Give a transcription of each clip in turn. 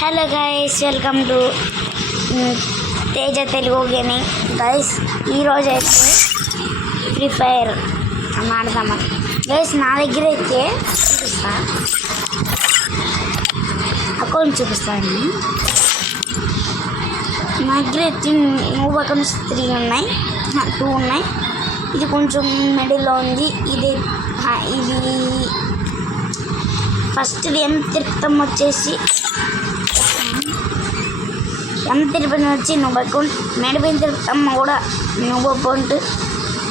Hello guys, welcome to Teja Telugu gaming. Guys ఈరోజు అయితే free fire ఆడదామని గైస్. నా దగ్గర అయితే చూపిస్తా, అకౌంట్ చూపిస్తాను. నా దగ్గర అయితే మూవ్ అకౌంట్స్ 3 ఉన్నాయి, 2 ఉన్నాయి. ఇది కొంచెం మిడిల్లో ఉంది. ఇది ఫస్ట్ ఎం తిరుపతం వచ్చేసి వచ్చి నువ్వు అకౌంట్, మెడిపోయిన తిరుపతమ్మ కూడా నువ్వు అకౌంట్.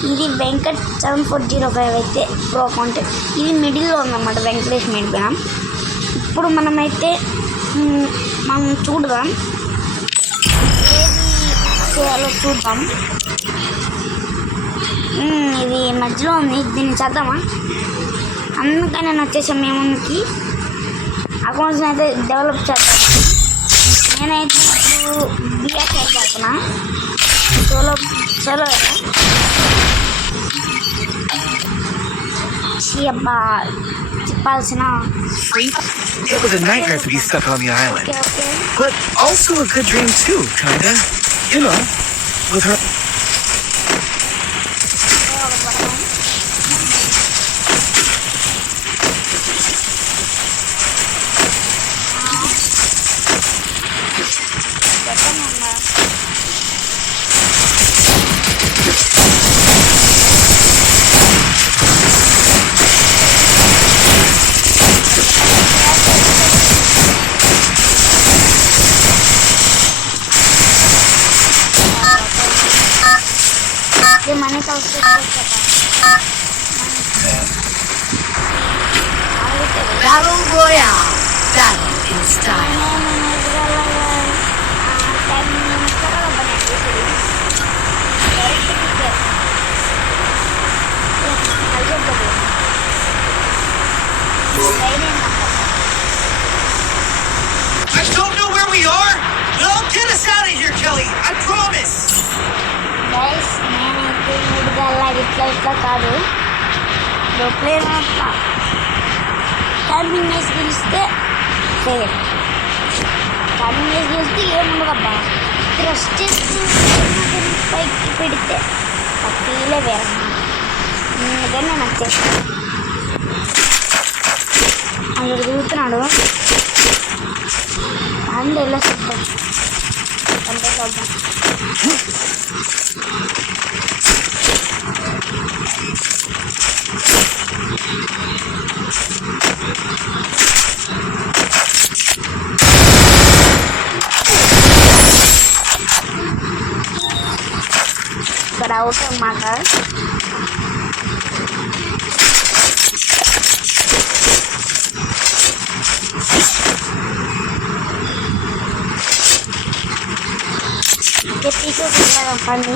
ఇది వెంకట్ 7405 అయితే ప్రో అకౌంట్. ఇది మిడిల్లో ఉందన్నమాట, వెంకటేష్ మెడిపోయినాం. ఇప్పుడు మనమైతే మనం చూడదాం, ఏది చేయాలో చూద్దాం. ఇది మధ్యలో ఉంది, దీన్ని చేద్దామా? అందుకని నేను వచ్చేసాం. మేముకి అకౌంట్స్ని అయితే డెవలప్ చేద్దాం. నేనైతే ఇప్పుడు బిఆర్ చేస్తున్నా, సోలో అబ్బా చెప్పాల్సిన. It was a nightmare to be stuck on the island. Okay. But also a good dream too, kinda. You know, with her. మనకి అవసరం Battle Royale. Battle in style. I don't know where we are. Well, get us out of here, Kelly. I promise. Guys నేనైతే మూడుగల్లా ఇట్లా కాదు, plane turning వేసి గెలిస్తే fail. Turning వేసి గెలిస్తే ఏముండదబ్బా, ప్రెస్ చేసి పైకి పెడితే ఆ ఫీలే వేరమ్మా. అందుకని నేను వచ్చేస్తాను. అందులో తిరుగుతున్నాడు, అండ్ ఎలా చెప్తాను అంటే చూద్దాం. ఇక్కడ అవుట్ అన్నమాట. పని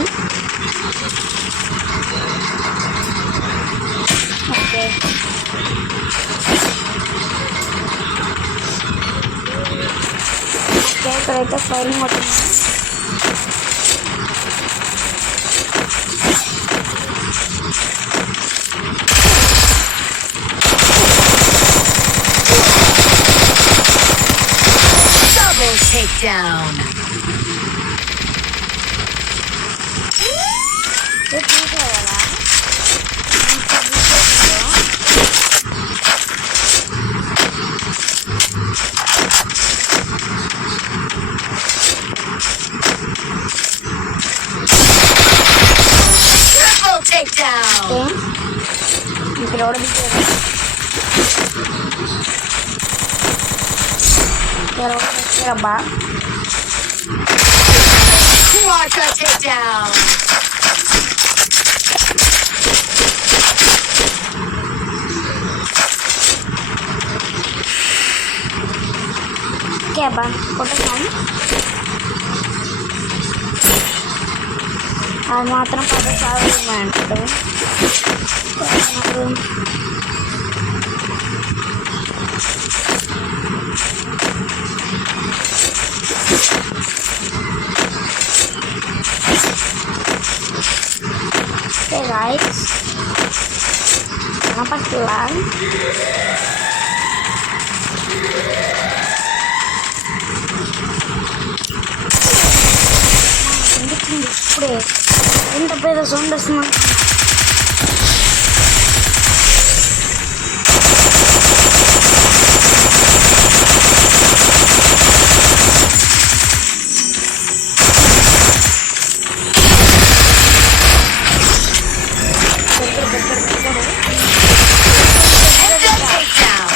ఓకే. ఇక్కడైతే ఫైరింగ్ అవుతుంది. Double takedown. Triple takedown. ఇక్కడ వచ్చారబ్బా. Quadra takedown. ఓకే అబ్బా, కొట్టేసాం. అది మాత్రం 10 సార్లు అంటారు. Okay guys, kenapa pelan? ఇప్పుడే ఎంత పెద్ద సౌండ్ వస్తుంది. Ninja takedown.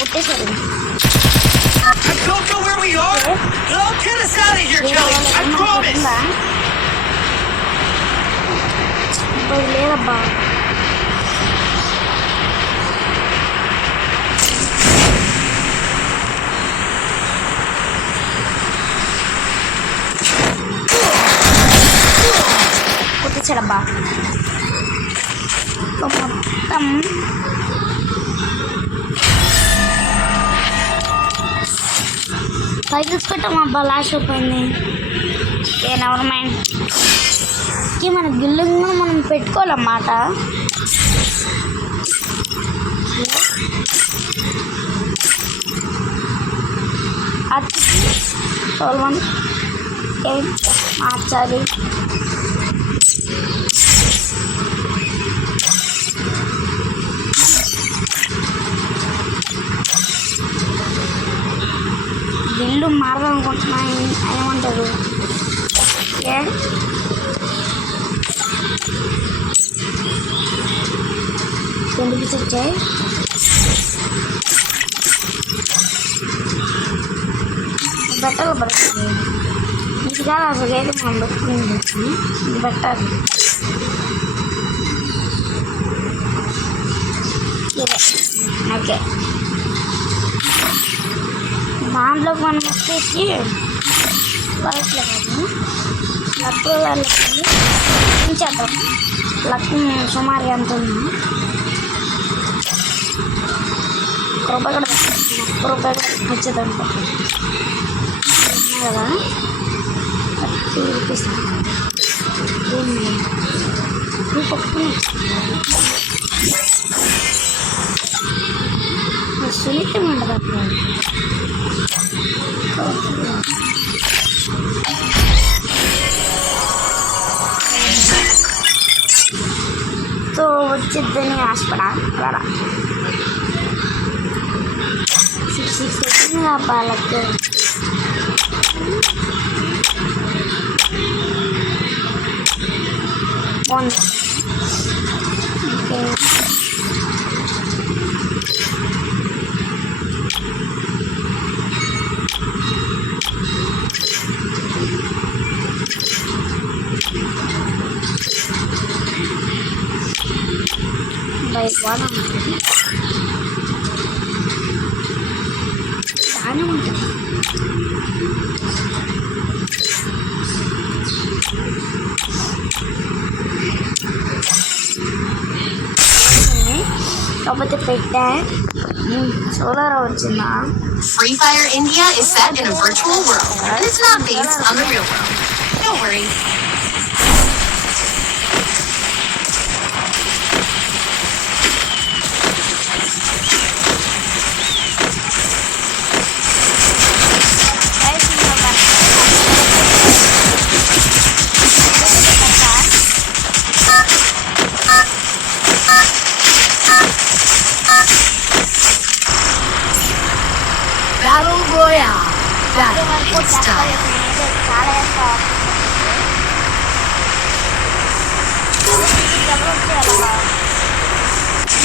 కొట్టేశారు. I don't know where we are. Don't get us out of here, Kelly. I promise. లేదబ్బా. కొట్టించాడబ్బా. మొత్తం సైకిల్స్ పెట్టామబ్బా. లాస్ట్ అయిపోయింది. Never mind. మన గిల్లు కూడా మనం పెట్టుకోవాలన్నమాట. అది 12 మార్చాలి. గిల్లు మారాలనుకుంటున్నా. ఏమంటారు? ఎందుకు వచ్చాయి? బట్టలు పడుతుంది. ఇది కాదు అసలు ఏది మనం పెట్టుకుని పెట్టాలి. ఓకే, దాంట్లోకి మనం వచ్చేసి వాళ్ళకి లక్కు వాళ్ళకి ఉంచేద్దాం. లక్కు సుమారు ఎంత ఉంది? రూపాయి కూడా రూపాయి కూడా వచ్చేద్దాం కదా. 30 రూపీస్ పట్టుకుని సున్నితం ఉండదు అప్పుడు. సో వచ్చిద్దని ఆశపడా అలా 6 వచ్చింది ఆ పాలకు. ఓకే, బైక్ బాగా ఉంటుంది. బాగానే ఉంటుంది. కాకపోతే పెట్టా. సోలార్ వచ్చిందా? Free Fire India is set in a virtual world. It's not based on the real world. Don't worry. Battle Royale. Battle in style.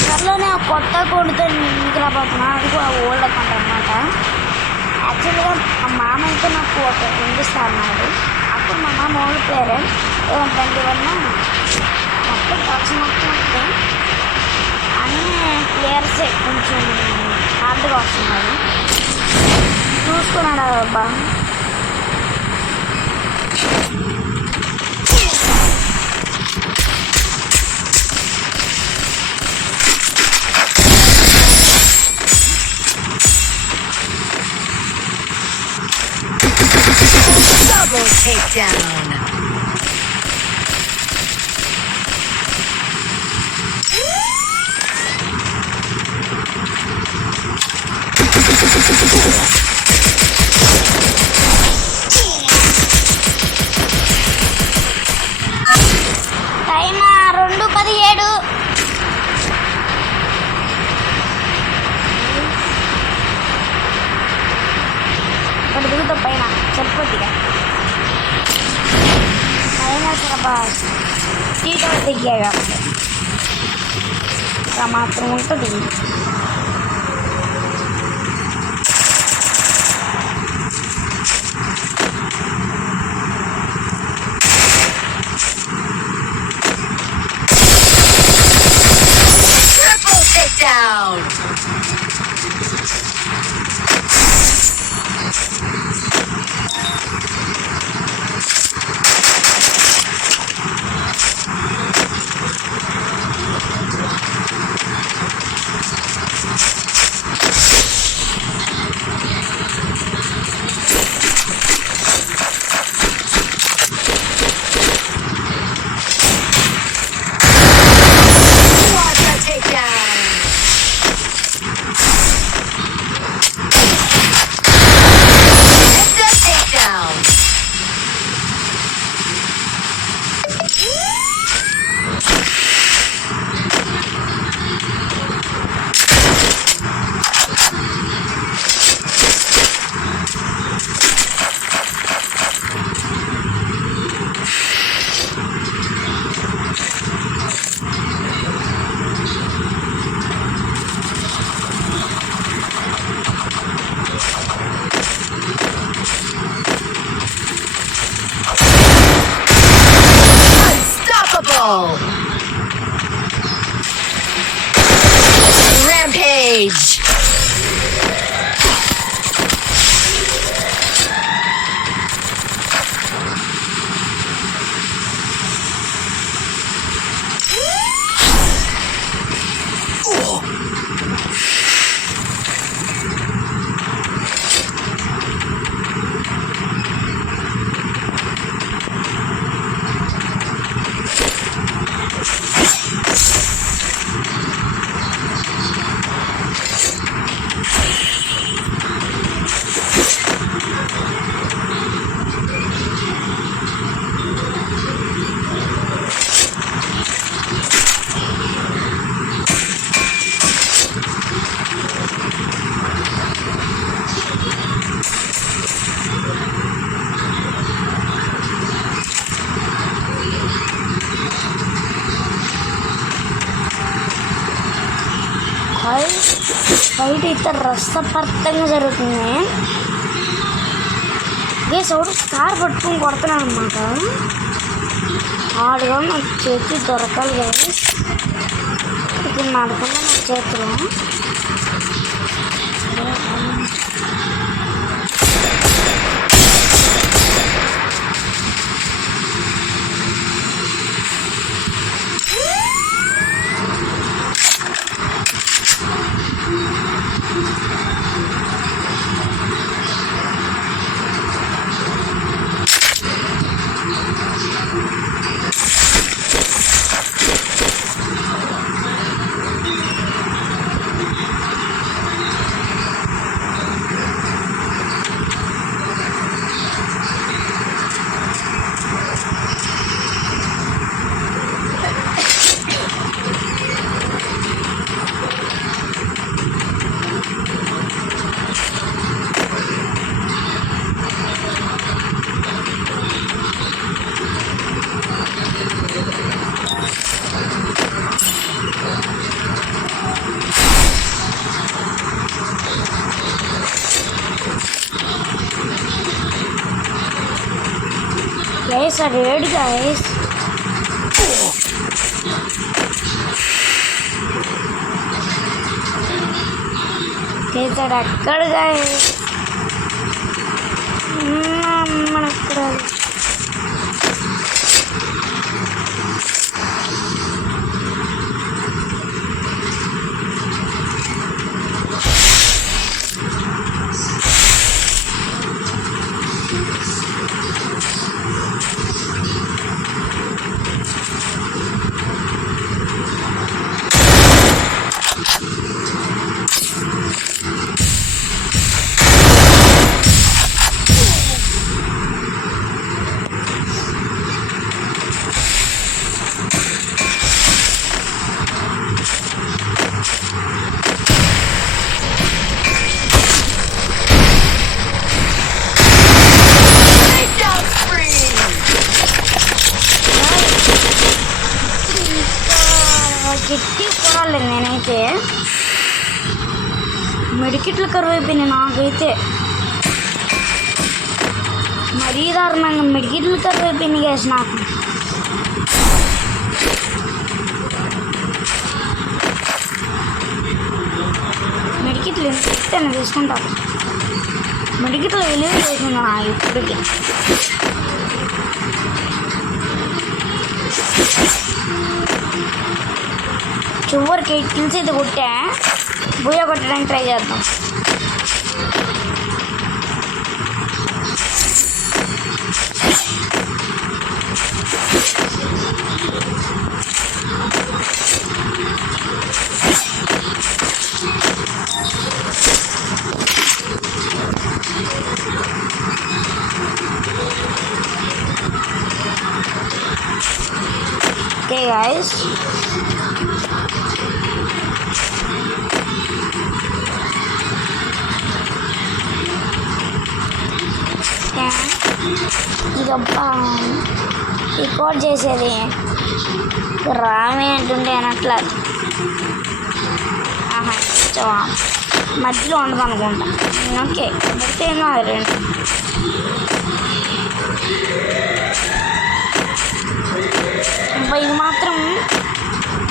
త్వరలోనే కొత్త కొడుతో మిగిలిపోతున్నా. అది కూడా ఓల్డ్ అకౌంట్ అనమాట. యాక్చువల్గా మా మామ అయితే నాకు ఒక ఇండిస్తా అన్నాడు. అప్పుడు మా మామ ఓల్డ్ పేరే 21 మొత్తం ఖర్చు మొత్తం అన్నీ ప్లేయర్సే కొంచెం హార్డ్గా వస్తున్నారు. చూసుకున్నాడు అబ్బా. takedown. టైమ్ 2:17. ఇక్కడ దిగుతా పైన సరిపోద్దిగా అయినా సరే బాగా సీట్ దిగాగా ఇంకా మాత్రం ఉంటుంది. Triple takedown. Quadra takedown. Headset takedown. Unstoppable. Rampage. బయట అయితే రసపర్తంగా జరుగుతుంది. సౌడు కార్ పట్టుకొని కొడుతున్నాను అనమాట. ఆడుగా నాకు చేతి దొరకాలి కదా, ఇది నడకుండా నా చేతిలో. Guys, are red guys. Guys, are అక్కడ guys. మన అక్కడ మెడికిట్లు కరువు అయిపోయినాయి నాకైతే. మరీ దారుణంగా మెడికిట్లు కరువు అయిపోయినాయి గ్యాస్ నాకు. మెడికిట్లు ఎంత ఇస్తాను తీసుకుంటాను. మెడికిట్లు విలువ చేసింది నా ఇప్పటికి. చివరికి 8 kills అయితే కొట్టా. బుయ్య కొట్టడానికి ట్రై చేద్దాం. Okay guys, ఇకబ్బా రికార్డ్ చేసేది రామే అంటుంటే అనట్లా. ఆహా మధ్యలో ఉండదు అనుకుంటా. ఓకే బట్ ఏం కాదు రెండు. ఇది మాత్రం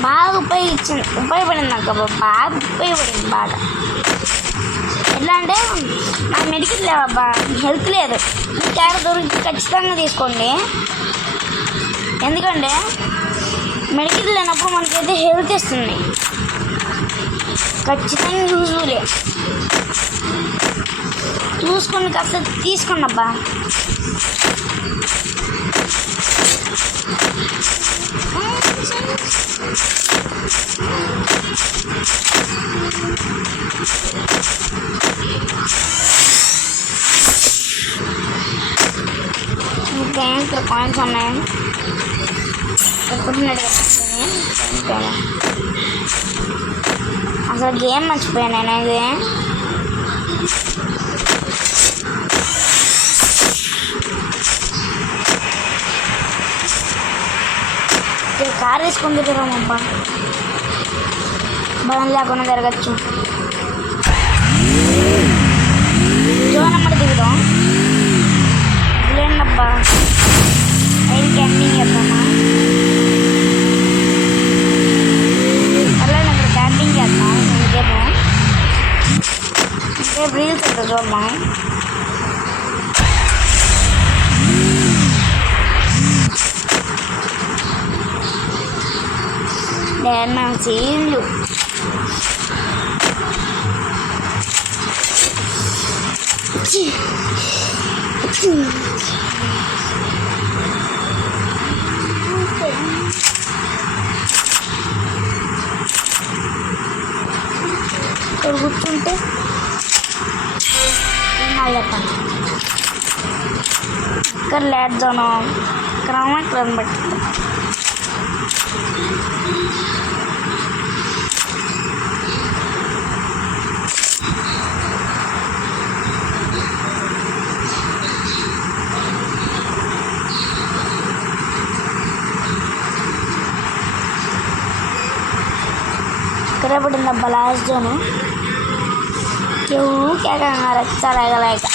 బాగా ఉపయోగపడింది నాకు. బాగా ఉపయోగపడింది బాగా. ఎట్లా అంటే నాకు మెడికల్ లేవబ్బా, హెల్త్ లేదు. ఈ క్యారెట్ దొరికి ఖచ్చితంగా తీసుకోండి. ఎందుకంటే మెడికల్ లేనప్పుడు మనకైతే హెల్త్ ఇస్తుంది. ఖచ్చితంగా యూజ్ఫుల్లే. చూసుకొని కాస్త తీసుకోండి అబ్బా. ఇంకా ఇక్కడ కాయిన్స్ ఉన్నాయి. అసలు గేమ్ మర్చిపోయాను నేనైతే. కార్ వేసుకొని తిరగమ్మా, భయం లేకుండా తిరగచ్చు. నెంబర్ దిగుదాం లేండబ్బా. రైలు క్యాంపింగ్ చేద్దామా? అలాగే ఇక్కడ క్యాంపింగ్ చేద్దాం. ఇంకేమో ఇంకేపు రీల్స్ వద్దా చూద్దాం. మనం సీన్లు ఇక్కడ కూర్చుంటే చెప్పండి. ఇక్కడ లేద్దాను క్రమం బట్టి ఇక్కడే పడింది అబ్బా లాస్ట్ జోను. క్యా రచ్చా లేక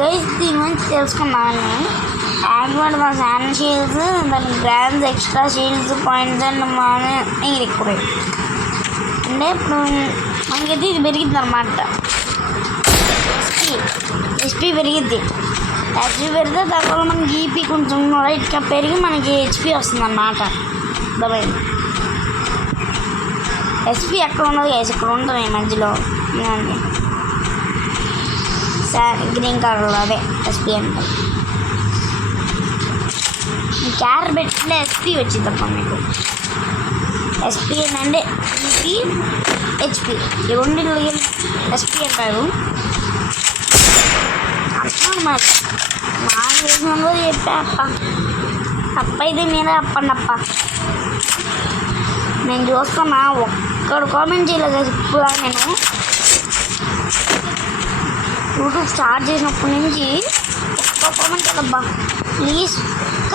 గైస్ దీని గురించి తెలుసుకున్నాను. యాక్టివేట్ మా శాన్ షీల్డ్స్, దాని grants, extra shields, points and మన ఎక్కువ. అంటే ఇప్పుడు మనకైతే ఇది పెరిగిద్ది అనమాట. హెచ్పి పెరిగిద్ది. హెచ్పి పెరిగితే తర్వాత మనకి ఈపీ కొంచెం లైట్గా పెరిగి మనకి హెచ్పి వస్తుంది అన్నమాట. అర్థమైంది. హెచ్పి ఎక్కడ ఉండదు గైస్, ఇక్కడ ఉంటుంది ఈ మధ్యలో. గ్రీన్ కలర్లో అదే ఎస్పీ అంటే. క్యారెట్ పెట్టిన ఎస్పీ వచ్చిందప్ప మీకు. ఎస్పీ ఏంటంటే ఈపీ, హెచ్పి ఈ రెండు ఎస్పీ అంటారు. అర్థం మరి నాకు తెలిసినందుకు చెప్పా అప్ప. తప్పైతే మీరే చెప్పండి అప్ప. నేను చూస్తున్నా ఒక్కడు కామెంట్ చేయలేదు ఇప్పుడు నేను యూట్యూబ్ స్టార్ట్ చేసినప్పటి నుంచి ఒక్క కామెంట్ చేయదబ్బా. ప్లీజ్ ఒక్క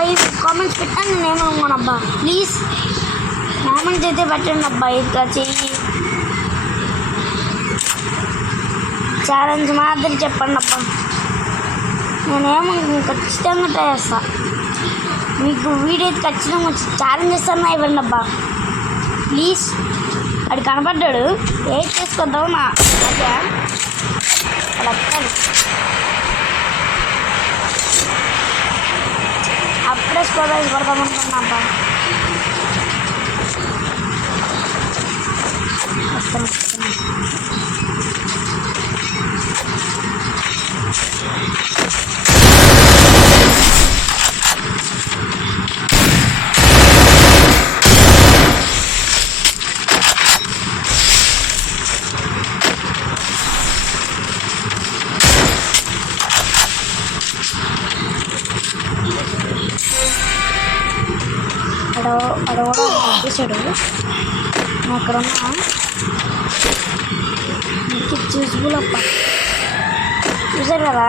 5 కామెంట్స్ పెట్టాను నేను ఏమనుకోనబ్బా. ప్లీజ్ కామెంట్స్ అయితే పెట్టండి అబ్బా. ఇంకా చెయ్యి ఛాలెంజ్ మాత్రం చెప్పండి అబ్బా. నేనేమో ఖచ్చితంగా ట్రై చేస్తా. మీకు వీడియో అయితే ఖచ్చితంగా వచ్చి ఛాలెంజ్ చేస్తాను ఇవ్వండి అబ్బా. ప్లీజ్ అది కనపడ్డాడు ఏం చేసుకొద్దాం నా అదే అక్కడ అప్పుడే స్కోర్ రైజ్ పడదామనుకున్నా అబ్బా. వస్తాను అక్కడ కూడా చూసాడు అక్కడ ఉన్నా చూసుకులు అప్ప చూసారు కదా.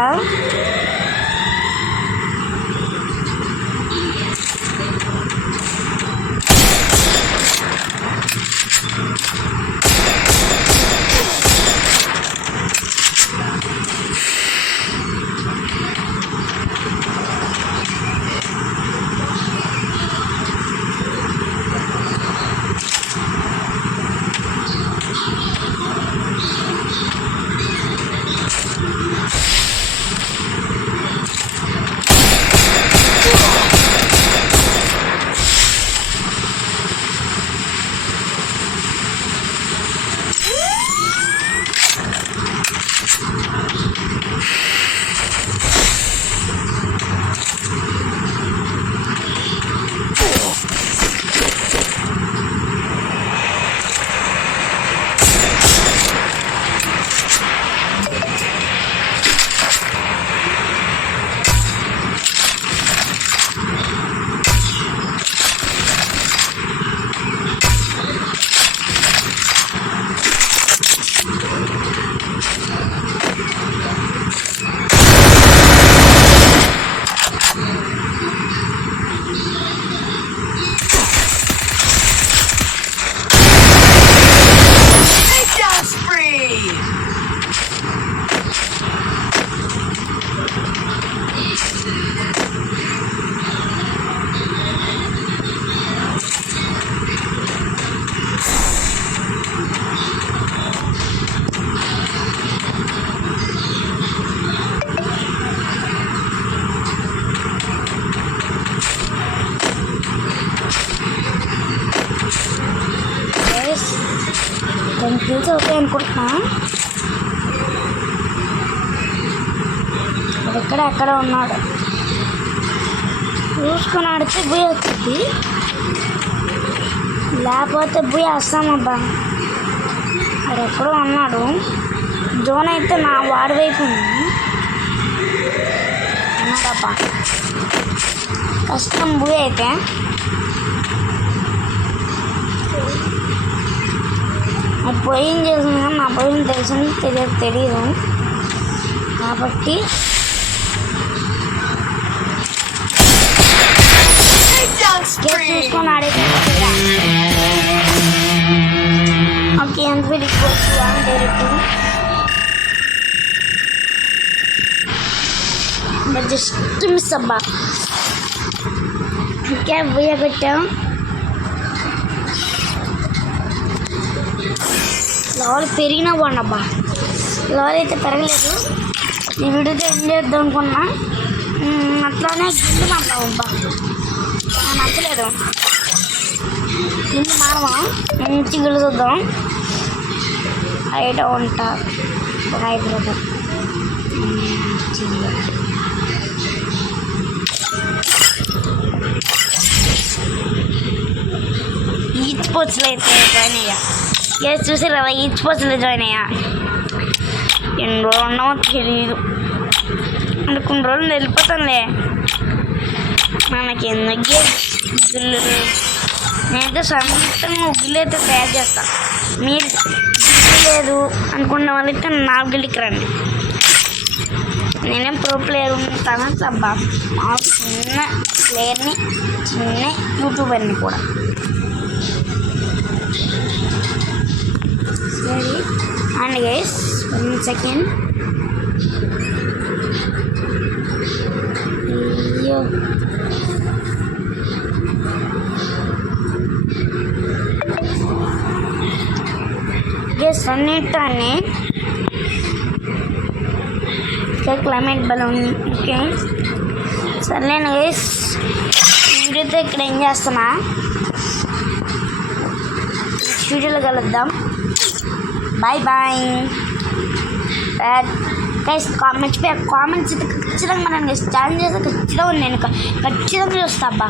కిల్స్ అవుతాయి అనుకుంటున్నా. అది ఎక్కడ ఉన్నాడు చూసుకొని ఆడితే బుయ్య వచ్చింది, లేకపోతే బుయ్య వస్తామబ్బా. అది ఎక్కడో ఉన్నాడు. జోన్ అయితే నా వాడి వైపు ఉంది అన్నాడబ్బా. కష్టం బుయ్య అయితే. అది పోయింది చేసింది కానీ నా పోయింది తెలియదు కాబట్టి చూసుకొని ఆడే. ఓకే ఎంత పెరిగిపోవచ్చు డైరెక్ట్ జస్ట్ మిస్ అబ్బా. ఓకే బుయ్య కొట్టాం. లెవెల్ పెరిగినా బాగుండబ్బా. లెవెల్ అయితే పెరగలేదు. ఈ వీడియోతో ఏం చేద్దాం అనుకున్నా, అట్లానే గిల్లు మాట్లాడబ్బా. నచ్చలేదు గిల్లు మారవా మంచి గిల్లు చూద్దాం. బయట ఉంటా హాయ్ బ్రదర్. ఈ స్పోర్ట్స్లో అయితే జాయిన్ అయ్యా. చూసారు కదా ఈ స్పోర్ట్స్లో జాయిన్ అయ్యా. ఎన్ని రోజులు ఉన్నామో తెలియదు. అంటే కొన్ని రోజులు వెళ్ళిపోతానులే. మనకి ఎందుకే గుళ్ళు, నేనైతే సొంతంగా గుళ్ళు అయితే తయారు చేస్తాను. మీరు లేదు అనుకున్న వాళ్ళైతే నా గుడికి రండి. నేనేం ప్రో ప్లేయర్ ఉంటాను అబ్బా, మా చిన్న ప్లేయర్ని, చిన్న యూట్యూబర్ని కూడా. సరే అండ్ గైస్ 1 సెకండ్. అయ్యో గైస్ అన్నిటిని క్లైమేట్ బలూన్. ఓకే సర్లేను గైస్, వీడియోతో ఇక్కడ ఏం చేస్తున్నా, వీడియోలో కలుద్దాం. Bye bye guys. మర్చిపోయా, కామెంట్స్ అయితే ఖచ్చితంగా మనం ఛాలెంజ్ చేస్తే ఖచ్చితంగా నేను ఖచ్చితంగా చూస్తా అబ్బా.